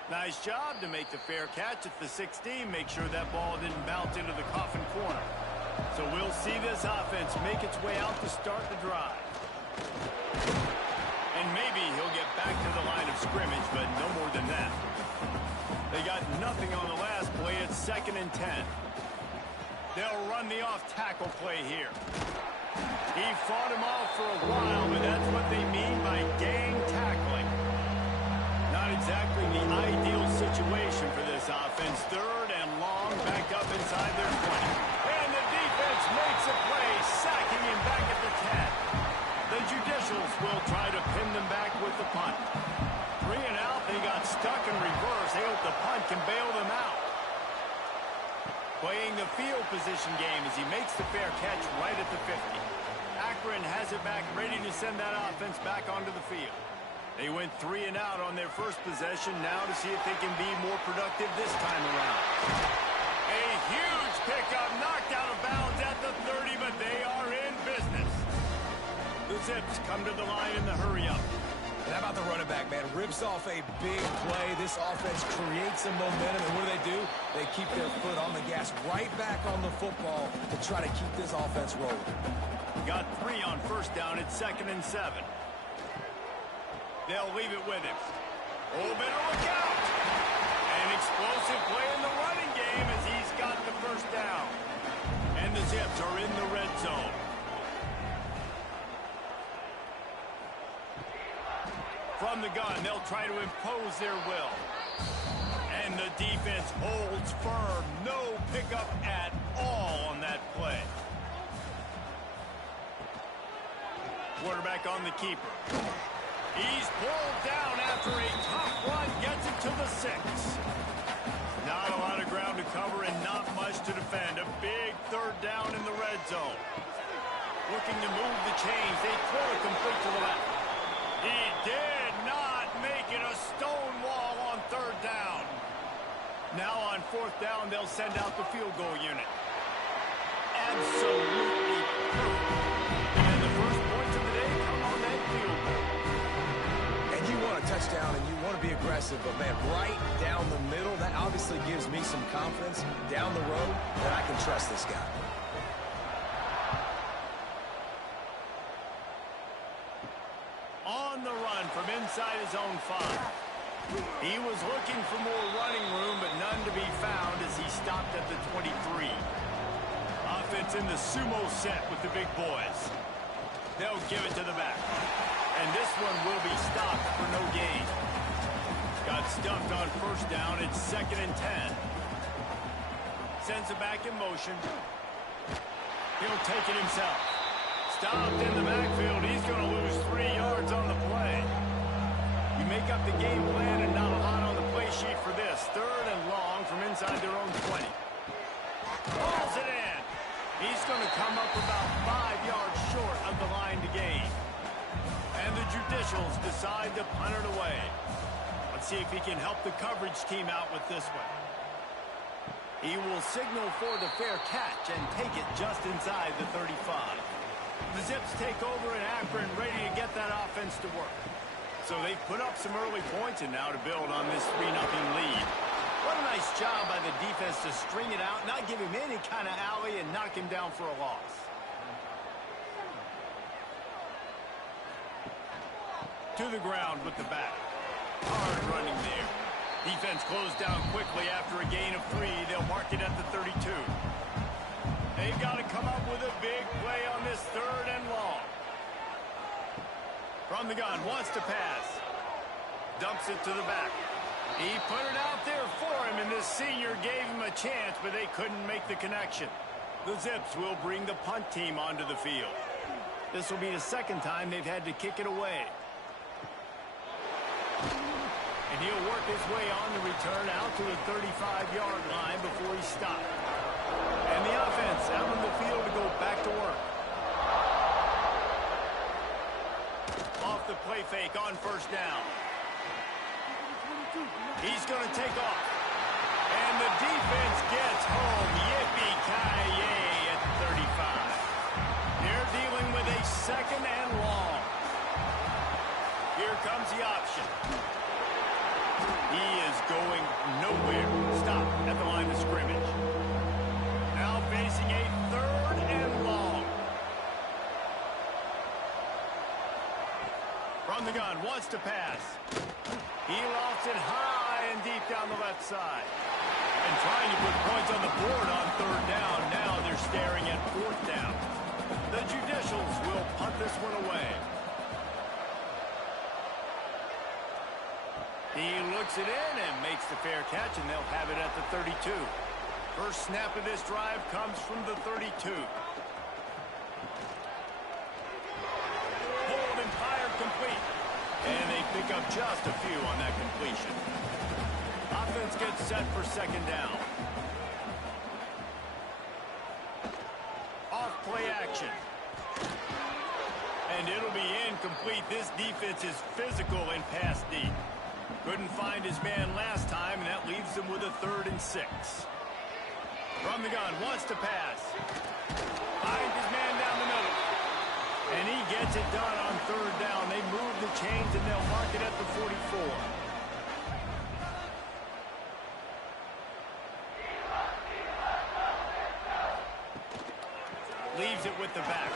Nice job to make the fair catch at the 16. Make sure that ball didn't bounce into the coffin corner. So we'll see this offense make its way out to start the drive. And maybe he'll get back to the line of scrimmage, but no more than that. They got nothing on the last play. It's 2nd and 10. They'll run the off-tackle play here. He fought him off for a while, but that's what they mean by gang tackling. Not exactly the ideal situation for this offense. 3rd and long, back up inside their 20. And the defense makes a play, sacking him back at the 10. The Judicials will try to pin them back with the punt. 3 and out, they got stuck in reverse. They hope the punt can bail them out. Playing the field position game as he makes the fair catch right at the 50. Akron has it back, ready to send that offense back onto the field. They went 3 and out on their first possession, now to see if they can be more productive this time around. A huge pickup, knocked out of bounds at the 30, but they are in business. The Zips come to the line in the hurry-up. And how about the running back, man? Rips off a big play. This offense creates some momentum, and what do? They keep their foot on the gas, right back on the football to try to keep this offense rolling. Got 3 on first down. It's 2nd and 7. They'll leave it with him. Oh, better look out! An explosive play in the running game as he's got the first down. And the Zips are in the red zone. From the gun, they'll try to impose their will. And the defense holds firm. No pickup at all on that play. Quarterback on the keeper. He's pulled down after a tough run, gets it to the 6. Not a lot of ground to cover and not much to defend. A big 3rd down in the red zone. Looking to move the chains. They throw it complete to the left. He did not make it. A stone wall on 3rd down. Now on 4th down, they'll send out the field goal unit. Absolutely perfect. And the first points of the day come on that field goal. And you want a touchdown and you want to be aggressive, but man, right down the middle, that obviously gives me some confidence down the road that I can trust this guy. On the run from inside his own 5. He was looking for more running room, but none to be found as he stopped at the 23. Offense in the sumo set with the big boys. They'll give it to the back. And this one will be stopped for no gain. Got stuffed on first down. It's 2nd and 10. Sends it back in motion. He'll take it himself. Stopped in the backfield. He's going to lose 3 yards on the play. You make up the game plan and not a lot on the play sheet for this. 3rd and long from inside their own 20. Pulls it in. He's going to come up about 5 yards short of the line to gain. And the Judicials decide to punt it away. Let's see if he can help the coverage team out with this one. He will signal for the fair catch and take it just inside the 35. The Zips take over in Akron, ready to get that offense to work. So they've put up some early points and now to build on this 3-0 lead. What a nice job by the defense to string it out, not give him any kind of alley, and knock him down for a loss. To the ground with the back. Hard running there. Defense closed down quickly after a gain of 3. They'll mark it at the 32. They've got to come up with a big play on this 3rd and long. From the gun, wants to pass. Dumps it to the back. He put it out there for him, and this senior gave him a chance, but they couldn't make the connection. The Zips will bring the punt team onto the field. This will be the 2nd time they've had to kick it away. And he'll work his way on the return out to the 35-yard line before he stopped. And the offense out on the field to go back to work. Off the play fake on first down. He's going to take off. And the defense gets home. Yippee-ki-yay at 35. They're dealing with a 2nd and long. Here comes the option. He is going nowhere. Stop at the line of scrimmage. Now facing a 3rd and long. From the gun, wants to pass. He lofts it high and deep down the left side. And trying to put points on the board on third down. Now they're staring at fourth down. The Judicials will punt this one away. He looks it in and makes the fair catch, and they'll have it at the 32. First snap of this drive comes from the 32. Hold and fire complete. And they pick up just a few on that completion. Offense gets set for second down. Off play action. And it'll be incomplete. This defense is physical and pass deep. Couldn't find his man last time, and that leaves him with a 3rd and 6. From the gun, wants to pass. Finds his man down the middle. And he gets it done on third down. They move the chains, and they'll mark it at the 44. Leaves it with the back.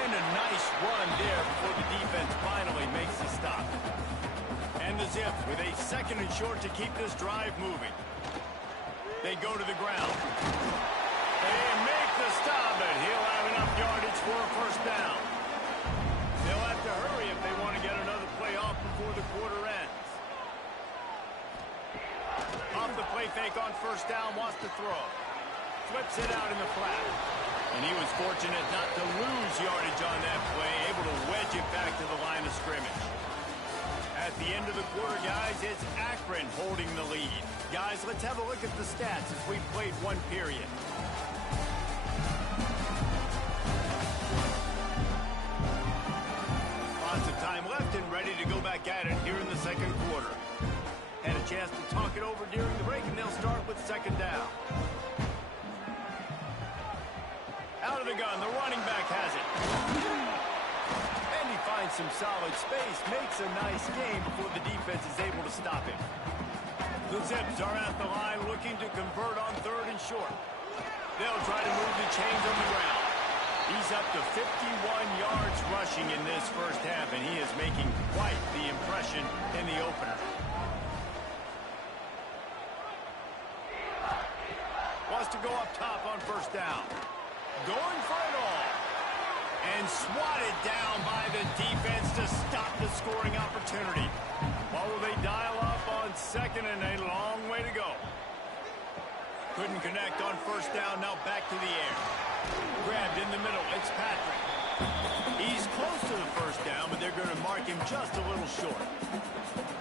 And a nice run there before the defense finally makes the stop. And the Zips with a 2nd and short to keep this drive moving. They go to the ground. They make the stop, and he'll have enough yardage for a first down. They'll have to hurry if they want to get another play off before the quarter ends. Off the play fake on first down, wants to throw. Flips it out in the flat. And he was fortunate not to lose yardage on that play, able to wedge it back to the line of scrimmage. At the end of the quarter, guys, it's Akron holding the lead. Guys, let's have a look at the stats as we've played one period. Lots of time left and ready to go back at it here in the second quarter. Had a chance to talk it over during the break, and they'll start with second down. Out of the gun, the running back has it. And he finds some solid space, makes a nice game before the defense is able to stop him. The Zips are at the line looking to convert on 3rd and short. They'll try to move the chains on the ground. He's up to 51 yards rushing in this first half, and he is making quite the impression in the opener. Wants to go up top on first down. Going for it all. And swatted down by the defense to stop the scoring opportunity. What will they dial up on 2nd and a long way to go? Couldn't connect on first down, now back to the air. Grabbed in the middle, it's Patrick. He's close to the first down, but they're going to mark him just a little short.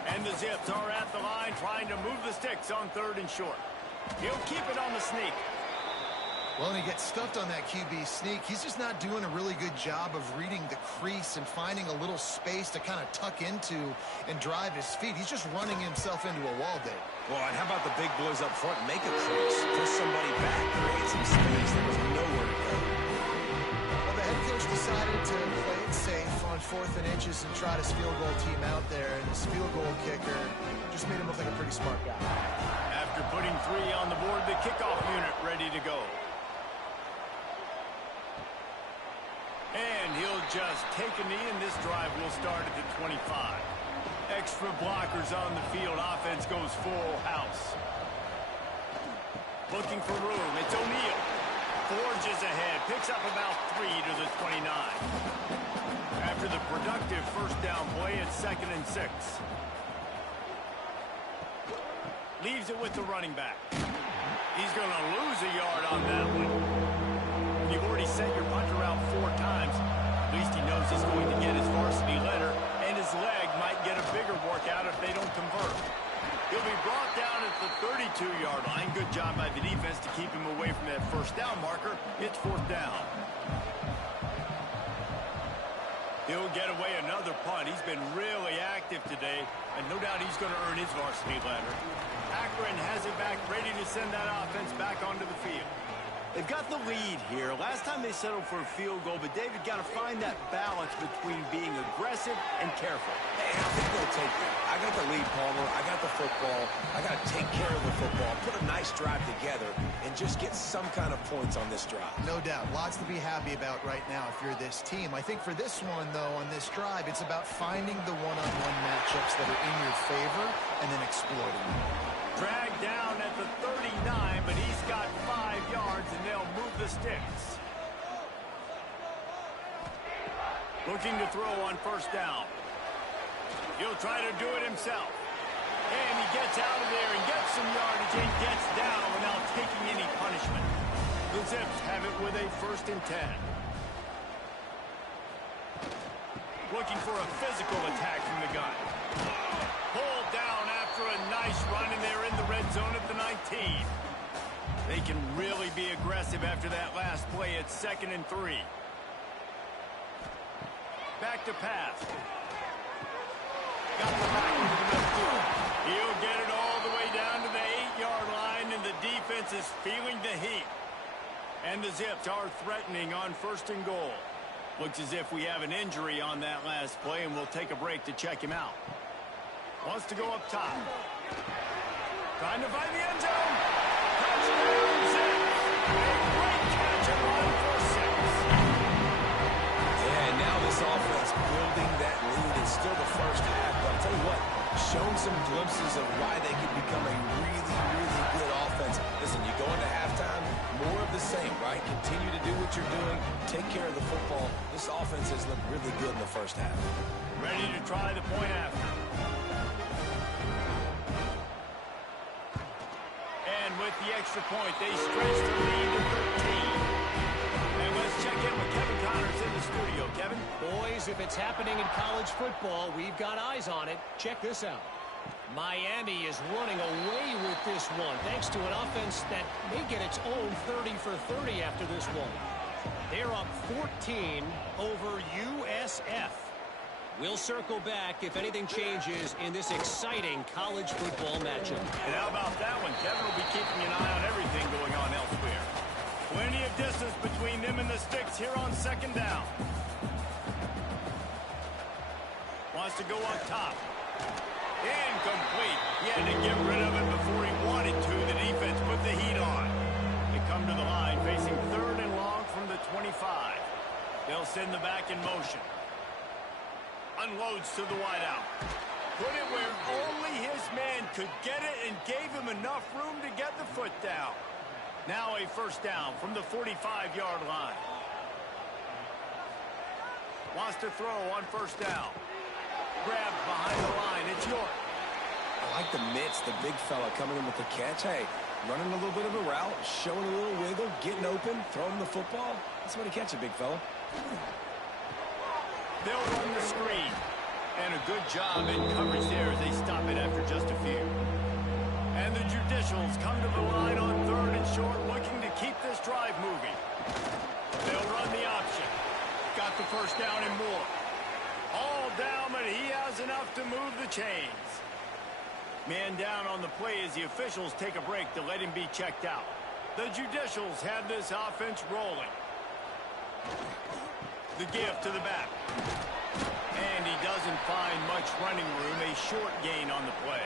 And the Zips are at the line trying to move the sticks on 3rd and short. He'll keep it on the sneak. Well, and he gets stuffed on that QB sneak. He's just not doing a really good job of reading the crease and finding a little space to kind of tuck into and drive his feet. He's just running himself into a wall there. Well, and how about the big boys up front? Make a crease. Push somebody back. Create some space. There was nowhere to go. Well, the head coach decided to play it safe on 4th and inches and trot his field goal team out there. And his field goal kicker just made him look like a pretty smart guy. After putting 3 on the board, the kickoff unit ready to go. And he'll just take a knee, and this drive will start at the 25. Extra blockers on the field. Offense goes full house. Looking for room. It's O'Neal. Forges ahead. Picks up about 3 to the 29. After the productive first down play, it's 2nd and 6. Leaves it with the running back. He's going to lose a yard on that one. You've already sent your punter out 4 times. At least he knows he's going to get his varsity letter, and his leg might get a bigger workout if they don't convert. He'll be brought down at the 32-yard line. Good job by the defense to keep him away from that first down marker. It's 4th down. He'll get away another punt. He's been really active today, and no doubt he's going to earn his varsity letter. Akron has it back, ready to send that offense back onto the field. They've got the lead here. Last time they settled for a field goal, but David got to find that balance between being aggressive and careful. Hey, I think they'll take that. I got the lead, Palmer. I got the football. I got to take care of the football, put a nice drive together, and just get some kind of points on this drive. No doubt. Lots to be happy about right now if you're this team. I think for this one, though, on this drive, it's about finding the one-on-one matchups that are in your favor and then exploiting them. Dragged down at the 39, but he's got 5 yards, and they'll move the sticks. Looking to throw on first down. He'll try to do it himself. And he gets out of there and gets some yardage and gets down without taking any punishment. The Zips have it with a 1st and 10. Looking for a physical attack from the gun. Pulled down after a nice run, and they're in the red zone at the 19. They can really be aggressive after that last play. It's 2nd and 3. Back to pass. Got the back into the middle field. He'll get it all the way down to the 8-yard line, and the defense is feeling the heat. And the Zips are threatening on 1st and goal. Looks as if we have an injury on that last play, and we'll take a break to check him out. Wants to go up top. Trying to find the end zone. Touchdown, Zips. A great catch and run for 6. Yeah, and now this offense building that lead. It's still the first half, but I'll tell you what, showing some glimpses of why they could become a really, really good offense. Listen, you go into halftime, more of the same, right? Continue to do what you're doing. Take care of the football. This offense has looked really good in the first half. Ready to try the point after. And with the extra point, they stretch the lead to 13. And let's check in with Kevin Connors in the studio. Kevin? Boys, if it's happening in college football, we've got eyes on it. Check this out. Miami is running away with this one, thanks to an offense that may get its own 30 for 30 after this one. They're up 14 over USF. We'll circle back if anything changes in this exciting college football matchup. And how about that one? Kevin will be keeping an eye on everything going on elsewhere. Plenty of distance between them and the sticks here on 2nd down. Wants to go up top. Incomplete. He had to get rid of it before he wanted to. The defense put the heat on. They come to the line facing 3rd and long from the 25. They'll send the back in motion. Unloads to the wideout. Put it where only his man could get it and gave him enough room to get the foot down. Now a 1st down from the 45-yard line. Wants to throw on 1st down. Grab behind the line. It's York. I like the mitts, the big fella coming in with the catch. Hey, running a little bit of a route, showing a little wiggle, getting open, throwing the football. That's what he catch it, big fella. They'll run the screen. And a good job in coverage there as they stop it after just a few. And the Judicials come to the line on 3rd and short, looking to keep this drive moving. They'll run the option. Got the 1st down and more. All down, but he has enough to move the chains. Man down on the play as the officials take a break to let him be checked out. The Judicials have this offense rolling. The give to the back. And he doesn't find much running room. A short gain on the play.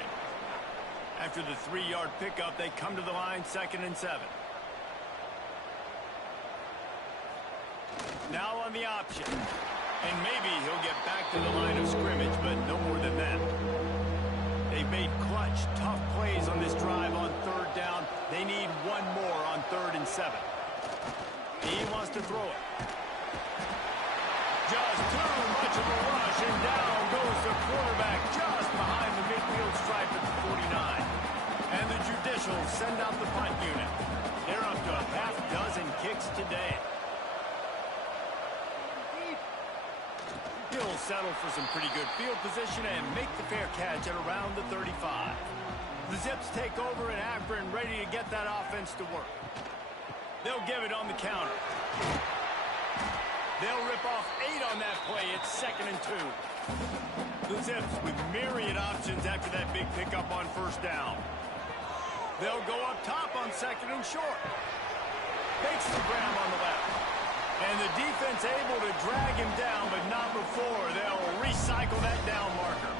After the 3-yard pickup, they come to the line 2nd and 7. Now on the option. And maybe he'll get back to the line of scrimmage, but no more than that. They've made clutch, tough plays on this drive on 3rd down. They need one more on 3rd and 7. He wants to throw it. Just too much of a rush, and down goes the quarterback just behind the midfield stripe at the 49. And the Judicials send out the punt unit. They're up to a half dozen kicks today. He'll settle for some pretty good field position and make the fair catch at around the 35. The Zips take over and after and ready to get that offense to work. They'll give it on the counter. They'll rip off 8 on that play. It's 2nd and 2. The Zips with myriad options after that big pickup on 1st down. They'll go up top on 2nd and short. Makes the grab on the left. And the defense able to drag him down, but not before. They'll recycle that down marker.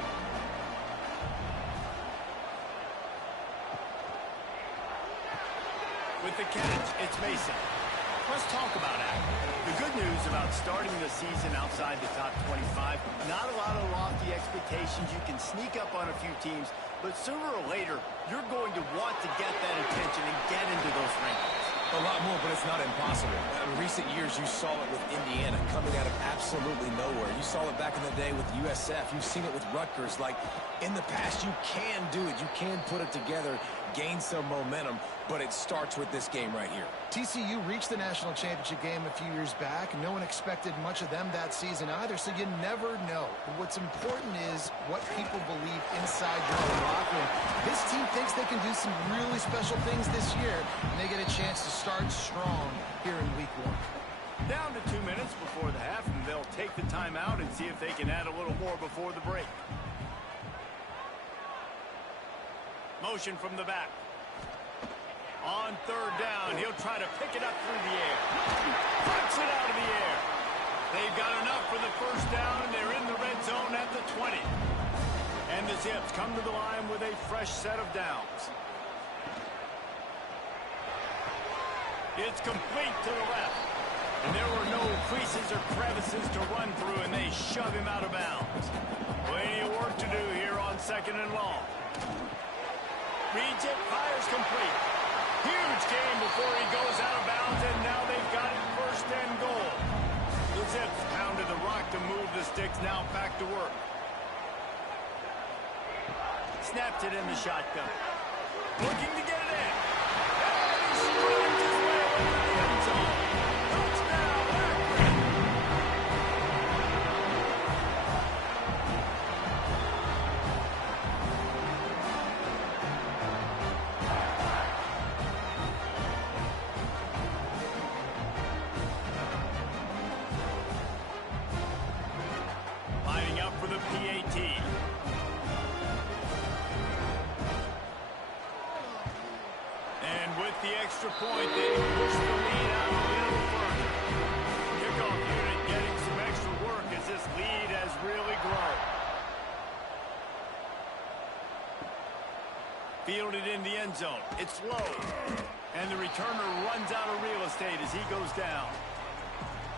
With the catch, it's Mason. Let's talk about that. The good news about starting the season outside the top 25, not a lot of lofty expectations. You can sneak up on a few teams, but sooner or later, you're going to want to get that attention and get into those rankings. A lot more, but it's not impossible. In recent years, you saw it with Indiana coming out of absolutely nowhere. You saw it back in the day with USF. You've seen it with Rutgers. Like, in the past, you can do it. You can put it together, gain some momentum, but it starts with this game right here. TCU reached the national championship game a few years back. No one expected much of them that season either, so you never know. What's important is what people believe inside your own locker room. This team thinks they can do some really special things this year, and they get a chance to start strong here in week 1. Down to 2 minutes before the half, and they'll take the timeout and see if they can add a little more before the break. Motion from the back. On third down, he'll try to pick it up through the air. Puts it out of the air. They've got enough for the first down, and they're in the red zone at the 20. And the Zips come to the line with a fresh set of downs. It's complete to the left. And there were no creases or crevices to run through, and they shove him out of bounds. Plenty of work to do here on 2nd and long. Reads it, fires complete. Huge game before he goes out of bounds, and now they've got it 1st and goal. The Zips pounded the rock to move the sticks, now back to work. Snapped it in the shotgun. Looking to get it in. And he strides his way over the end zone. Touchdown, Akron. Lining up for the PAT. And with the extra point, they push the lead out a little further. Kickoff unit getting some extra work as this lead has really grown. Fielded in the end zone. It's low. And the returner runs out of real estate as he goes down.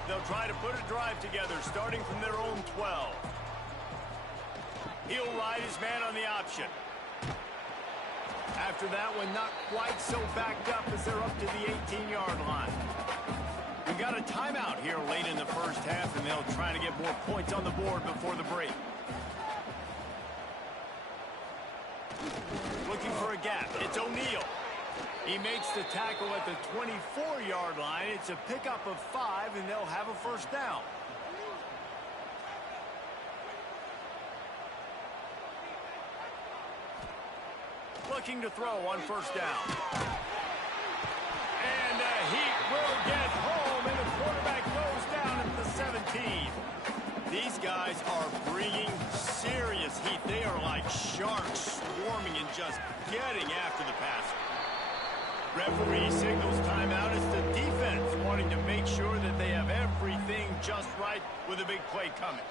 They'll try to put a drive together, starting from their own 12. He'll ride his man on the option. After that one, not quite so backed up as they're up to the 18-yard line. We got a timeout here late in the first half, and they'll try to get more points on the board before the break. Looking for a gap. It's O'Neal. He makes the tackle at the 24-yard line. It's a pickup of 5, and they'll have a first down. Looking to throw on first down. And he will get home, and the quarterback goes down at the 17. These guys are bringing serious heat. They are like sharks swarming and just getting after the passer. Referee signals timeout. It's the defense wanting to make sure that they have everything just right with a big play coming.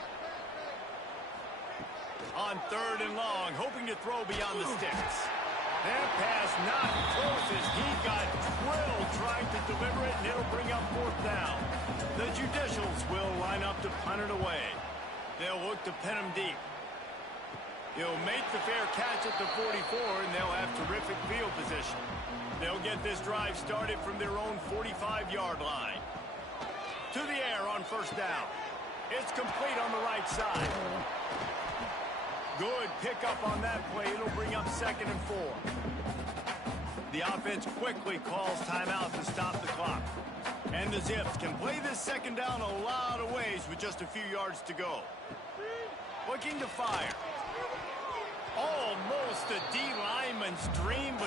On 3rd and long, hoping to throw beyond the sticks. That pass not close as he got drilled trying to deliver it, and it'll bring up 4th down. The Judicials will line up to punt it away. They'll look to pin him deep. He'll make the fair catch at the 44, and they'll have terrific field position. They'll get this drive started from their own 45-yard line. To the air on first down. It's complete on the right side. Good pickup on that play. It'll bring up 2nd and 4. The offense quickly calls timeout to stop the clock. And the Zips can play this 2nd down a lot of ways with just a few yards to go. Looking to fire. Almost a D lineman's dream, but